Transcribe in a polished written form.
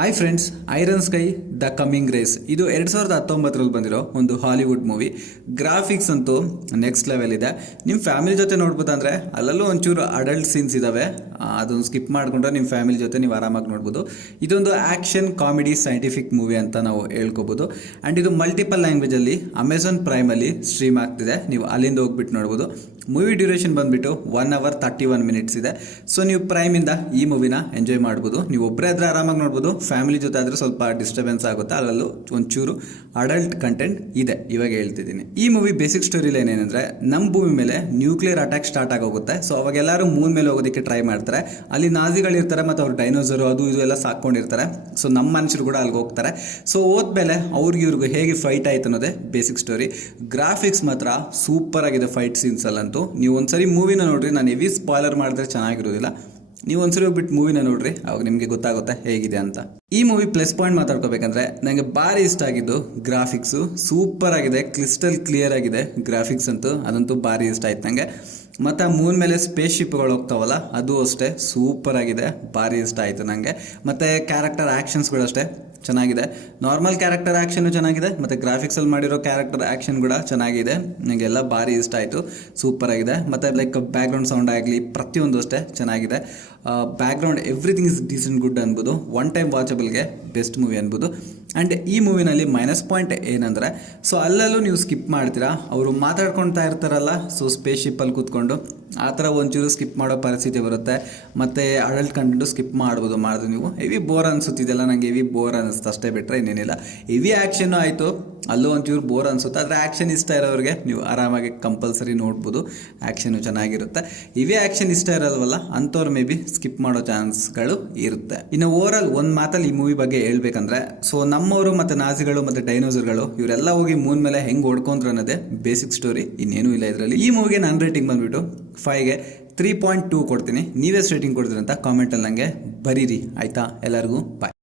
Hi friends, Iron Sky the Coming Race ಇದು 2019ರಲ್ಲಿ ಬಂದಿರೋ ಒಂದು ಹಾಲಿವುಡ್ ಮೂವಿ. ಗ್ರಾಫಿಕ್ಸ್ ಅಂತೂ ನೆಕ್ಸ್ಟ್ ಲೆವೆಲ್ ಇದೆ. ನಿಮ್ಮ ಫ್ಯಾಮಿಲಿ ಜೊತೆ ನೋಡ್ಬೋದಂದ್ರೆ ಅಲ್ಲಲ್ಲೂ ಒಂಚೂರು ಅಡಲ್ಟ್ ಸೀನ್ಸ್ ಇದಾವೆ, ಅದನ್ನು ಸ್ಕಿಪ್ ಮಾಡಿಕೊಂಡ್ರೆ ನಿಮ್ಮ ಫ್ಯಾಮಿಲಿ ಜೊತೆ ನೀವು ಆರಾಮಾಗಿ ನೋಡ್ಬೋದು. ಇದೊಂದು ಆ್ಯಕ್ಷನ್ ಕಾಮಿಡಿ ಸೈಂಟಿಫಿಕ್ ಮೂವಿ ಅಂತ ನಾವು ಹೇಳ್ಕೊಬೋದು. ಆ್ಯಂಡ್ ಇದು ಮಲ್ಟಿಪಲ್ ಲ್ಯಾಂಗ್ವೇಜಲ್ಲಿ ಅಮೆಝಾನ್ ಪ್ರೈಮಲ್ಲಿ ಸ್ಟ್ರೀಮ್ ಆಗ್ತಿದೆ. ನೀವು ಅಲ್ಲಿಂದ ಹೋಗ್ಬಿಟ್ಟು ನೋಡ್ಬೋದು. ಮೂವಿ ಡ್ಯೂರೇಷನ್ ಬಂದುಬಿಟ್ಟು 1 hour 31 minutes ಇದೆ. ಸೊ ನೀವು ಪ್ರೈಮಿಂದ ಈ ಮೂವಿನ ಎಂಜಾಯ್ ಮಾಡ್ಬೋದು. ನೀವು ಒಬ್ಬರೇ ಆದರೆ ಆರಾಮಾಗಿ ನೋಡ್ಬೋದು. ಫ್ಯಾಮಿಲಿ ಜೊತೆ ಆದರೆ ಸ್ವಲ್ಪ ಡಿಸ್ಟರ್ಬೆನ್ಸ್ ಆಗುತ್ತೆ. ಅಲ್ಲಲ್ಲೂ ಒಂಚೂರು ಅಡಲ್ಟ್ ಕಂಟೆಂಟ್ ಇದೆ. ಇವಾಗ ಹೇಳ್ತಿದ್ದೀನಿ. ಈ ಮೂವಿ ಬೇಸಿಕ್ ಸ್ಟೋರಿ ಲೈನ್ ಏನಂದರೆ, ನಮ್ಮ ಭೂಮಿ ಮೇಲೆ ನ್ಯೂಕ್ಲಿಯರ್ ಅಟ್ಯಾಕ್ ಸ್ಟಾರ್ಟ್ ಆಗೋಗುತ್ತೆ. ಸೊ ಅವಾಗ ಎಲ್ಲರೂ ಮೂನ್ ಮೇಲೆ ಹೋಗೋದಕ್ಕೆ ಟ್ರೈ ಮಾಡ್ತಾರೆ. ಅಲ್ಲಿ ನಾಜಿಗಳಿರ್ತಾರೆ ಮತ್ತು ಅವ್ರು ಡೈನೋಸರು ಅದು ಇದು ಎಲ್ಲ ಸಾಕೊಂಡಿರ್ತಾರೆ. ಸೊ ನಮ್ಮ ಮನುಷ್ಯರು ಕೂಡ ಅಲ್ಲಿಗೆ ಹೋಗ್ತಾರೆ. ಸೊ ಹೋದ್ಮೇಲೆ ಇವ್ರಿಗೂ ಹೇಗೆ ಫೈಟ್ ಆಯ್ತು ಅನ್ನೋದೇ ಬೇಸಿಕ್ ಸ್ಟೋರಿ. ಗ್ರಾಫಿಕ್ಸ್ ಮಾತ್ರ ಸೂಪರ್ ಆಗಿದೆ. ಫೈಟ್ ಸೀನ್ಸ್ ಅಲ್ಲಂತೂ ನೀವು ಒಂದ್ಸರಿ ಮೂವಿನ ನೋಡ್ರಿ. ನಾನು ಹೆವಿ ಸ್ಪಾಯ್ಲರ್ ಮಾಡಿದ್ರೆ ಚೆನ್ನಾಗಿರೋದಿಲ್ಲ. ನೀವು ಒಂದ್ಸರಿ ಹೋಗ್ಬಿಟ್ಟು ಮೂವಿನ ನೋಡ್ರಿ, ಅವಾಗ ನಿಮಗೆ ಗೊತ್ತಾಗುತ್ತೆ ಹೇಗಿದೆ ಅಂತ. ಈ ಮೂವಿ ಪ್ಲಸ್ ಪಾಯಿಂಟ್ ಮಾತಾಡ್ಕೋಬೇಕಂದ್ರೆ ನನಗೆ ಭಾರಿ ಇಷ್ಟ ಆಗಿದ್ದು ಗ್ರಾಫಿಕ್ಸು. ಸೂಪರ್ ಆಗಿದೆ, ಕ್ಲಿಸ್ಟಲ್ ಕ್ಲಿಯರ್ ಆಗಿದೆ ಗ್ರಾಫಿಕ್ಸ್ ಅಂತೂ. ಅದಂತೂ ಭಾರಿ ಇಷ್ಟ ಆಯ್ತು ನನಗೆ. ಮತ್ತು ಮೂನ್ ಮೇಲೆ ಸ್ಪೇಸ್ ಶಿಪ್ಗಳು ಹೋಗ್ತಾವಲ್ಲ, ಅದು ಅಷ್ಟೇ ಸೂಪರ್ ಆಗಿದೆ, ಭಾರಿ ಇಷ್ಟ ಆಯಿತು ನನಗೆ. ಮತ್ತು ಕ್ಯಾರೆಕ್ಟರ್ ಆ್ಯಕ್ಷನ್ಸ್ಗಳು ಅಷ್ಟೇ ಚೆನ್ನಾಗಿದೆ. ನಾರ್ಮಲ್ ಕ್ಯಾರೆಕ್ಟರ್ ಆ್ಯಕ್ಷನು ಚೆನ್ನಾಗಿದೆ, ಮತ್ತು ಗ್ರಾಫಿಕ್ಸಲ್ಲಿ ಮಾಡಿರೋ ಕ್ಯಾರೆಕ್ಟರ್ ಆ್ಯಕ್ಷನ್ ಕೂಡ ಚೆನ್ನಾಗಿದೆ. ನನಗೆಲ್ಲ ಭಾರಿ ಇಷ್ಟ ಆಯಿತು, ಸೂಪರ್ ಆಗಿದೆ. ಮತ್ತು ಲೈಕ್ ಬ್ಯಾಕ್ಗ್ರೌಂಡ್ ಸೌಂಡ್ ಆಗಲಿ ಪ್ರತಿಯೊಂದು ಅಷ್ಟೇ ಚೆನ್ನಾಗಿದೆ. Background everything is decent good ಅನ್ಬೋದು. ಒನ್ ಟೈಮ್ ವಾಚಬಲ್ಗೆ ಬೆಸ್ಟ್ ಮೂವಿ ಅನ್ಬೋದು. ಆ್ಯಂಡ್ ಈ ಮೂವಿನಲ್ಲಿ ಮೈನಸ್ ಪಾಯಿಂಟ್ ಏನಂದರೆ, ಸೊ ಅಲ್ಲಲ್ಲೂ ನೀವು ಸ್ಕಿಪ್ ಮಾಡ್ತೀರಾ. ಅವರು ಮಾತಾಡ್ಕೊಳ್ತಾ ಇರ್ತಾರಲ್ಲ, ಸೊ ಸ್ಪೇಸ್ ಶಿಪ್ಪಲ್ಲಿ ಕೂತ್ಕೊಂಡು ಆ ಥರ ಒಂಚೂರು ಸ್ಕಿಪ್ ಮಾಡೋ ಪರಿಸ್ಥಿತಿ ಬರುತ್ತೆ. ಮತ್ತು ಅಡಲ್ಟ್ ಕಂಟೆಂಟು ಸ್ಕಿಪ್ ಮಾಡ್ಬೋದು. ಮಾಡಿದ್ರೆ ನೀವು ಹೆವಿ ಬೋರ್ ಅನಿಸುತ್ತಿದೆಲ್ಲ. ನನಗೆ ಹೆವಿ ಬೋರ್ ಅನ್ನಿಸ್ತು ಅಷ್ಟೇ, ಬಿಟ್ಟರೆ ಇನ್ನೇನಿಲ್ಲ. ಹೆವಿ ಆ್ಯಕ್ಷನ್ನು ಆಯಿತು, ಅಲ್ಲೂ ಒಂಚೂರು ಬೋರ್ ಅನಿಸುತ್ತೆ. ಆದರೆ ಆ್ಯಕ್ಷನ್ ಇಷ್ಟ ಇರೋರಿಗೆ ನೀವು ಆರಾಮಾಗಿ ಕಂಪಲ್ಸರಿ ನೋಡ್ಬೋದು. ಆ್ಯಕ್ಷನು ಚೆನ್ನಾಗಿರುತ್ತೆ. ಹೆವಿ ಆ್ಯಕ್ಷನ್ ಇಷ್ಟ ಇರೋಲ್ವಲ್ಲ ಅಂಥವ್ರು ಮೇ ಬಿ ಸ್ಕಿಪ್ ಮಾಡೋ ಚಾನ್ಸ್ಗಳು ಇರುತ್ತೆ. ಇನ್ನು ಓವರಾಲ್ ಒಂದು ಮಾತಲ್ಲಿ ಈ ಮೂವಿ ಬಗ್ಗೆ ಹೇಳ್ಬೇಕಂದ್ರೆ, ಸೊ ನಮ್ಮವರು ಮತ್ತು ನಾಜಿಗಳು ಮತ್ತು ಡೈನೋಸರ್ಗಳು ಇವರೆಲ್ಲ ಹೋಗಿ ಮೂನ್ ಮೇಲೆ ಹೆಂಗೆ ಹೊಡ್ಕೊಂಡ್ರು ಅನ್ನೋದೇ ಬೇಸಿಕ್ ಸ್ಟೋರಿ, ಇನ್ನೇನೂ ಇಲ್ಲ ಇದರಲ್ಲಿ. ಈ ಮೂವಿಗೆ ನಾನು ರೇಟಿಂಗ್ ಬಂದುಬಿಟ್ಟು 5ಗೆ 3.2 ಕೊಡ್ತೀನಿ. ನೀವೇ ರೇಟಿಂಗ್ ಕೊಡ್ತೀರಿ ಅಂತ ಕಾಮೆಂಟಲ್ಲಿ ನನಗೆ ಬರೀರಿ, ಆಯಿತಾ? ಎಲ್ಲರಿಗೂ ಬಾಯ್.